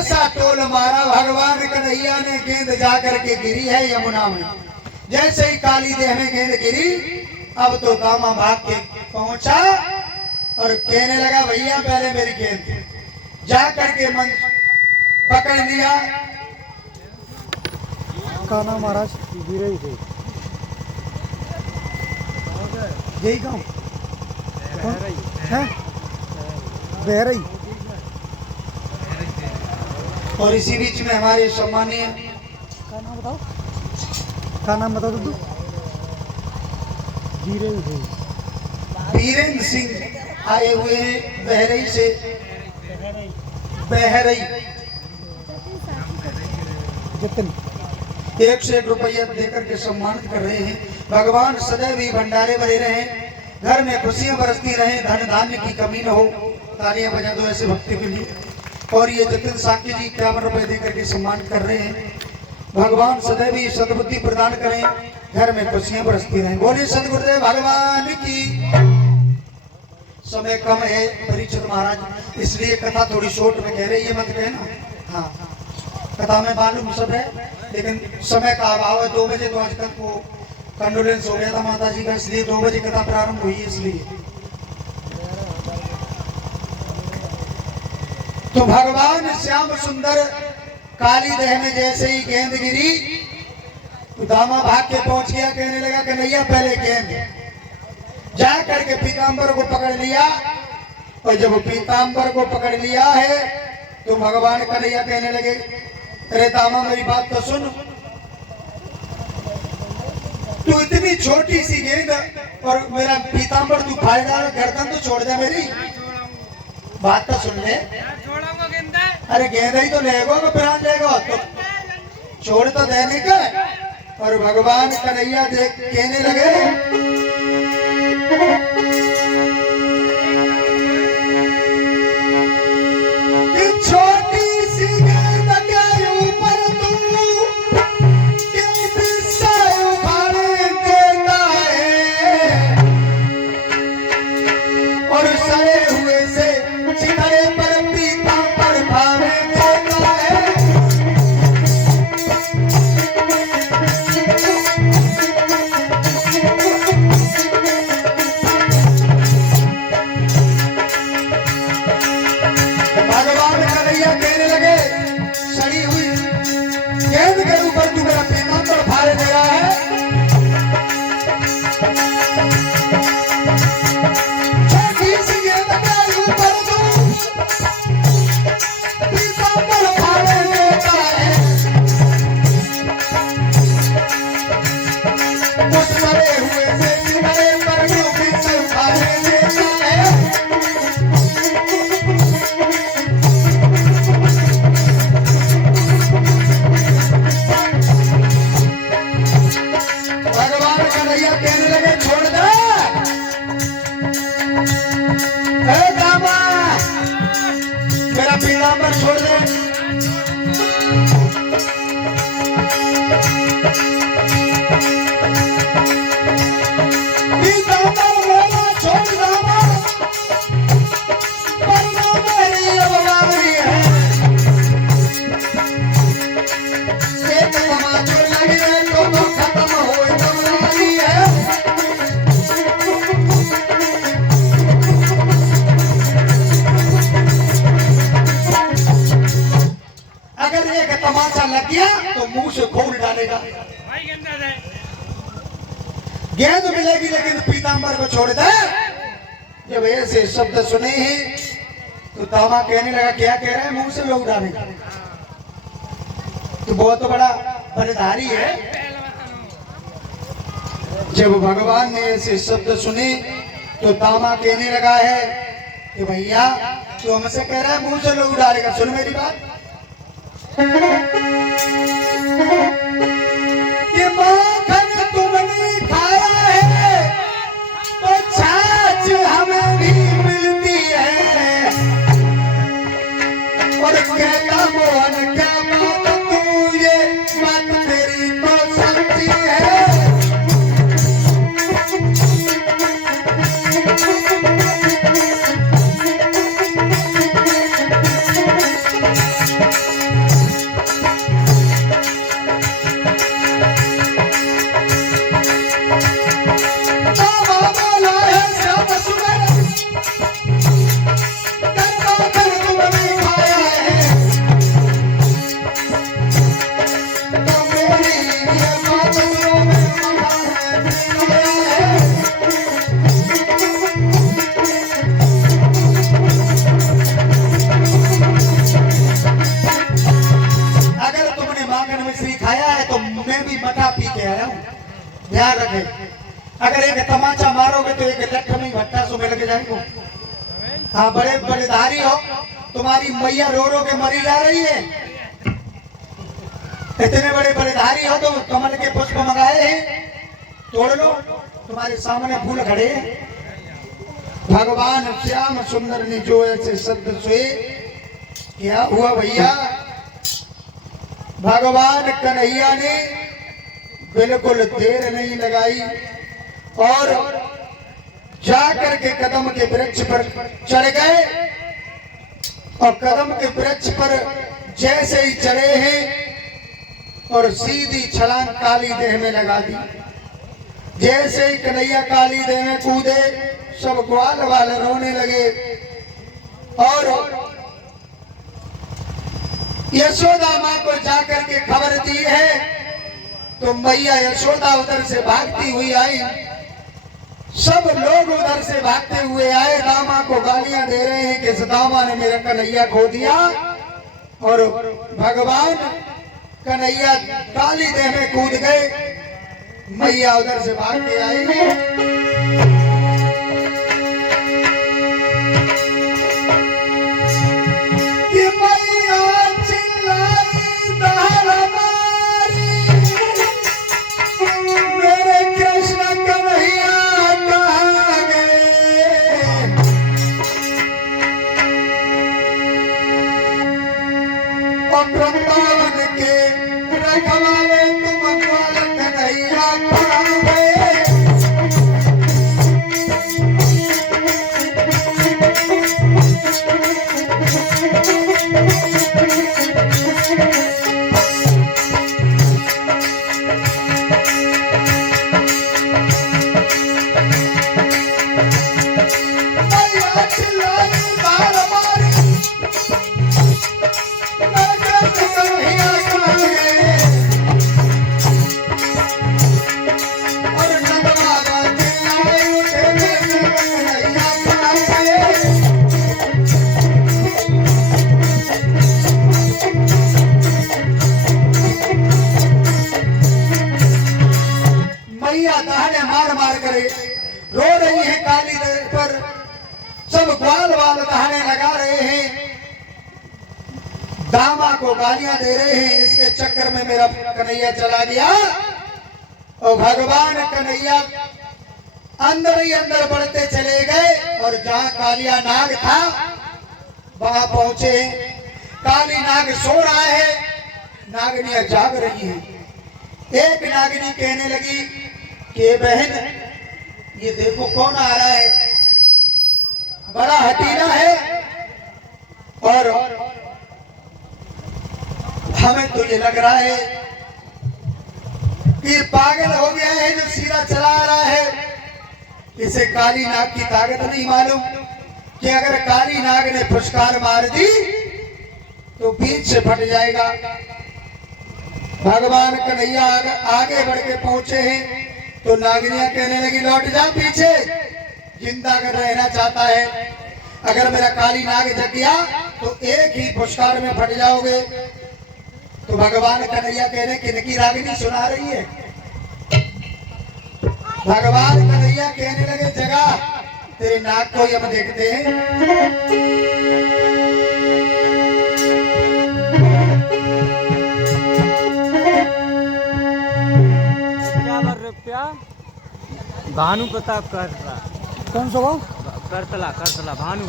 ऐसा टोल मारा भगवान कन्हैया ने, गेंद जाकर के गिरी है यमुना में। जैसे ही काली देह में गेंद गिरी, अब तो दामा भाग के पहुंचा और कहने लगा भैया पहले मेरी गेंद। जा करके मन पकड़ लिया। कान्हा महाराज गिरे ही थे। यही गाँव है बहरई। और इसी बीच में हमारे सम्मानीय का नाम बताओ, का नाम बताओ तो गिरे ही थे। वीरेंद्र सिंह आए हुए हैं बहरई से। बहरई जतन 1 से 1 रुपया देकर के सम्मानित कर रहे हैं। भगवान सदैव ही भंडारे भरे रहे, घर में खुशियां बरसती रहे, धन धान्य की कमी न हो। तालियां बजा दो ऐसे भक्ति के लिए। और ये जतिन साकी जी 51 रुपए देकर के सम्मानित कर रहे हैं। भगवान सदैव ही सद्बुद्धि प्रदान करें, घर में खुशियां बरसती रहें। बोलिए सदगुरुदेव भगवान की। समय कम है परीक्षित महाराज, इसलिए कथा थोड़ी शॉर्ट में कह रही है, मत कहना। हाँ, कथा में मालूम सब है, लेकिन समय का अभाव है। 2 बजे तो आज तक वो कंडोलेंस हो गया था माता जी का, इसलिए 2 बजे कथा प्रारंभ हुई है। इसलिए तो भगवान श्याम सुंदर काली देह में जैसे ही गेंद गिरी, तो दामा भाग के पहुंच गया। कहने लगा कन्हैया पहले गेंद। जा करके पीताम्बर को पकड़ लिया, और जब पीताम्बर को पकड़ लिया है तो भगवान कन्हैया कहने लगे अरे दामा मेरी बात तो सुन, तू इतनी छोटी सी गेंद और मेरा पीताम्बर तू फाड़ डाल, गर्दन तो छोड़ दे मेरी। बात तो सुन ले। अरे गेंद ही तो लेगो तो प्राण लेगो, तो छोड़ तो देने का। और भगवान कन्हैया देख कहने लगे कि छोटी सी गेंद के ऊपर तू कितना उखाड़ देता है, और सड़े हुए से चितरे पर पीताम्बर फाड़ देता है। भगवान कन्हैया कहने लगे सड़ी हुई गेंद के ऊपर तू मेरा पीताम्बर फाड़ दे रहा है। छोटी सी गेंद के ऊपर तू पीताम्बर फाड़ देता है, उस मरे हुए से चितरे पर तू पीछे फाड़ देता है। भगवान कन्हैया कहने लगे छोड़ दे ए दामा, मेरा पीताम्बर छोड़ दे। पीताम्बर बोला छोड़ दामा, वरना मेरी अब बावरी है। एक तमाचो लगी है तो खत्म हो गई है। अगर एक तमाचा लग गया तो मुंह से खोल डालेगा। गेंद मिलेगी लेकिन पीताम्बर को छोड़ दे। जब ऐसे शब्द सुने ही तो दामा कहने लगा क्या कह रहे हैं, मुंह से लोग डालेगा तो बहुत बड़ा बलिदारी है। जब भगवान ने ऐसे शब्द सुने तो दामा कहने लगा है कि भैया तू हमसे कह रहा है मुंह से लोग डालेगा, सुन मेरी बात। कि माखन तुमने खाया है तो छाछ हमें भी मिलती है, और कहता मोहन क्या बात तू, ये बात तेरी तो सच्ची है। ध्यान रखे, अगर एक तमाचा मारोगे तो एक लठ में भट्टा सो मिल के जाएगा। हाँ, बड़े बलिदारी हो, तुम्हारी मैया रो रो के मरी जा रही है। इतने बड़े बलिदारी हो तो कमल के पुष्प मंगाए हैं, तोड़ लो, तुम्हारे सामने फूल खड़े हैं। भगवान श्याम सुंदर ने जो ऐसे शब्द सोए, क्या हुआ भैया? भगवान कन्हैया ने बिल्कुल देर नहीं लगाई और जाकर के कदम के वृक्ष पर चढ़ गए और कदम के वृक्ष पर जैसे ही चढ़े हैं और सीधी छलांग काली देह में लगा दी। जैसे ही कन्हैया काली देह में कूदे, सब ग्वाल वाले रोने लगे और यशोदा माँ को जाकर के खबर दी है तो मैया यशोदा उधर से भागती हुई आई। सब लोग उधर से भागते हुए आए, दामा को गालियां दे रहे हैं कि दामा ने मेरा कन्हैया खो दिया। और भगवान कन्हैया काली देह में कूद गए, मैया उधर से भाग के आई। कि मैया चिल्लाई दहड़ मारी, मेरे कृष्ण कन्हैया कहाँ गए? और वृंदावन के रखवाले तुम ग्वाल कन्हैया कहाँ गए? मार मार करे रो रही है काली देह पर, सब ग्वाल वाल दहाने लगा रहे हैं, दामा को गालियां दे रहे हैं। इसके चक्कर में मेरा कन्हैया चला गया और भगवान कन्हैया अंदर ही अंदर बढ़ते चले गए और जहां कालिया नाग था वहां पहुंचे। काली नाग सो रहा है, नागनियां जाग रही है। एक नागिनी कहने लगी कि बहन, ये देखो कौन आ रहा है, बड़ा हटीला है और हमें तो ये लग रहा है कि पागल हो गया है जो सीधा चला रहा है। इसे काली नाग की ताकत नहीं मालूम कि अगर काली नाग ने फुसकार मार दी तो बीच से फट जाएगा। भगवान कन्हैया आगे बढ़ के पहुंचे हैं तो नागिनियां कहने लगी लौट जा पीछे, जिंदा अगर रहना चाहता है, अगर मेरा काली नाग जग गया तो एक ही फुसकार में फट जाओगे। तो भगवान कन्हैया कहने किनकी रागिनी सुना रही है? भगवान कन्हैया कहने लगे जगा, तेरे नाग को ही हम देखते हैं। भानु प्रताप करतला। कौन सा वो? करतला करतला भानु।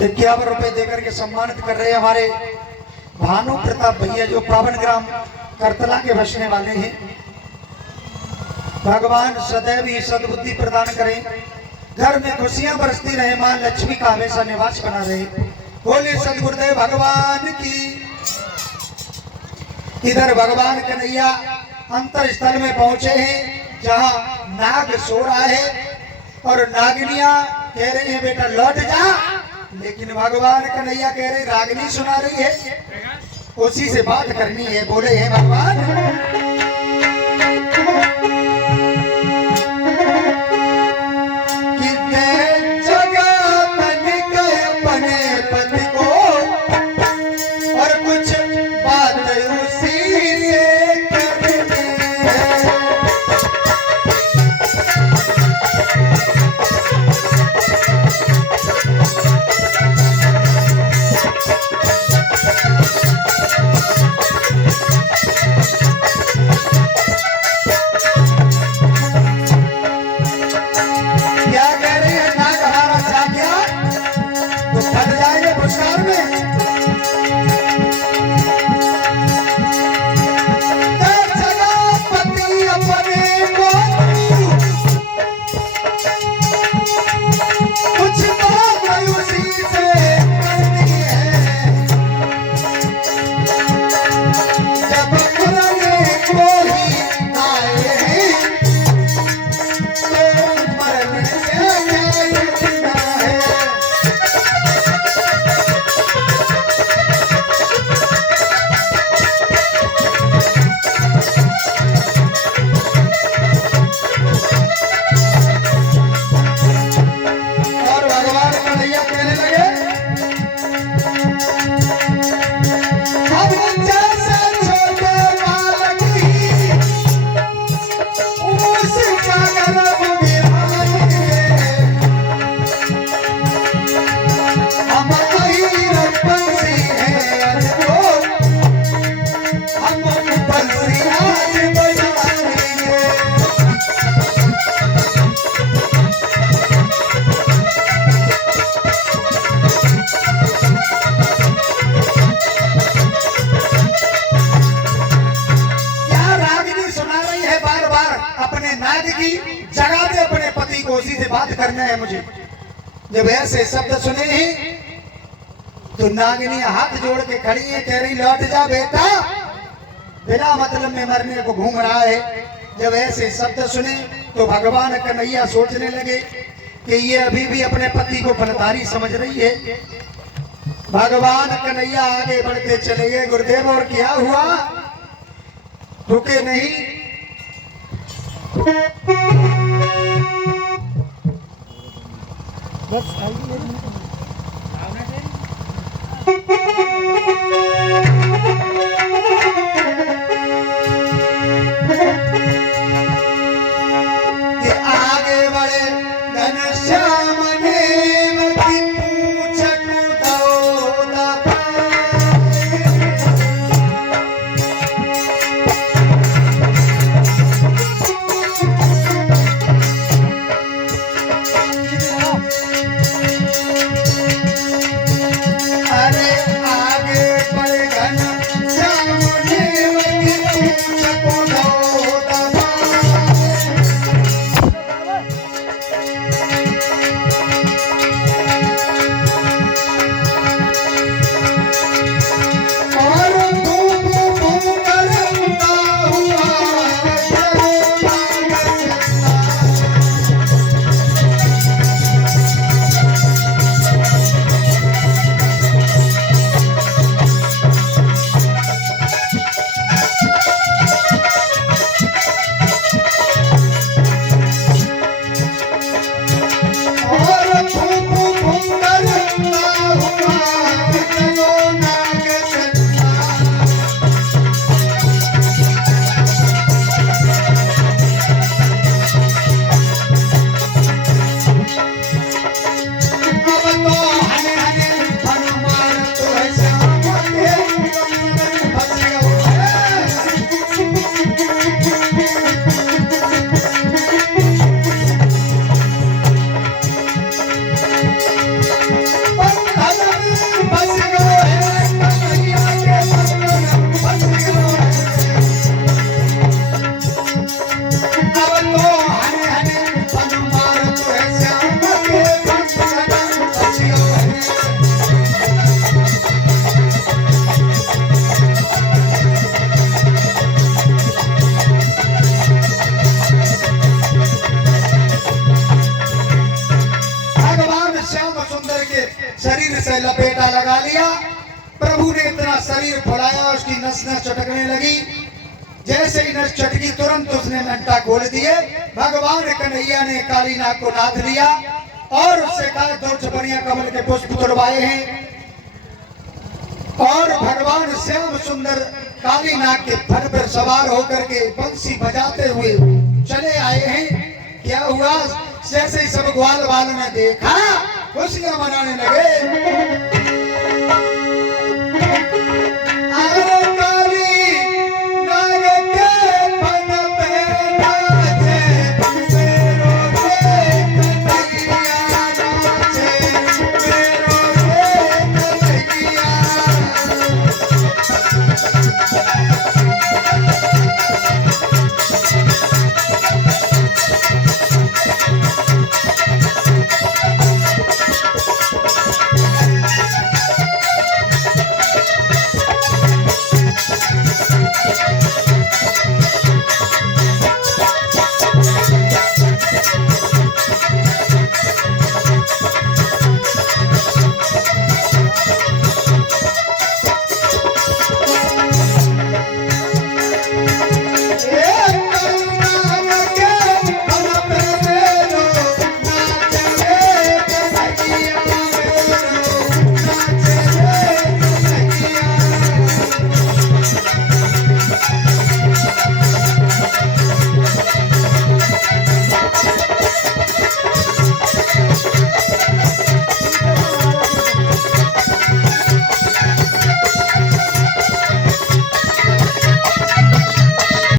₹51 देकर के सम्मानित कर रहे हैं हमारे भानु प्रताप भैया जो पावन ग्राम करतला के बसने वाले हैं। भगवान सदैव ही सद्बुद्धि प्रदान करें, घर में खुशियां बरसती रहे, मां लक्ष्मी का हमेशा निवास बना रहे। बोले सदगुरुदेव भगवान की। इधर भगवान कन्हैया अंतर स्थल में पहुंचे हैं जहां नाग सो रहा है और नागिनियां कह रही है बेटा लौट जा, लेकिन भगवान कन्हैया कह रहे रागिनी सुना रही है, उसी से बात करनी है। बोले हैं भगवान करना है मुझे। जब ऐसे शब्द सुने हैं तो नागिनी हाथ जोड़ के खड़ी है, कह रही लौट जा बेटा, बिना मतलब में मरने को घूम रहा है। जब ऐसे शब्द सुने तो भगवान कन्हैया सोचने लगे कि ये अभी भी अपने पति को फलदारी समझ रही है। भगवान कन्हैया आगे बढ़ते चले गए। गुरुदेव और क्या हुआ? रुके नहीं। बस आगे बढ़े घनश्याम देव की पूछ शरीर से लपेटा लगा लिया। प्रभु ने इतना शरीर फुलाया, उसकी नस नस चटकने लगी। जैसे ही नस चटकी तुरंत उसने नंटा खोल दिए। भगवान कन्हैया ने काली नाग को नाथ लिया और उससे कहा दो छपरिया कमल के पुष्प तोड़वाए हैं और भगवान श्याम सुंदर काली नाग के फन पर सवार होकर के बंसी बजाते हुए चले आए हैं। क्या हुआ? जैसे ही सब ग्वाल वालों ने देखा खुशियां मनाने लगे।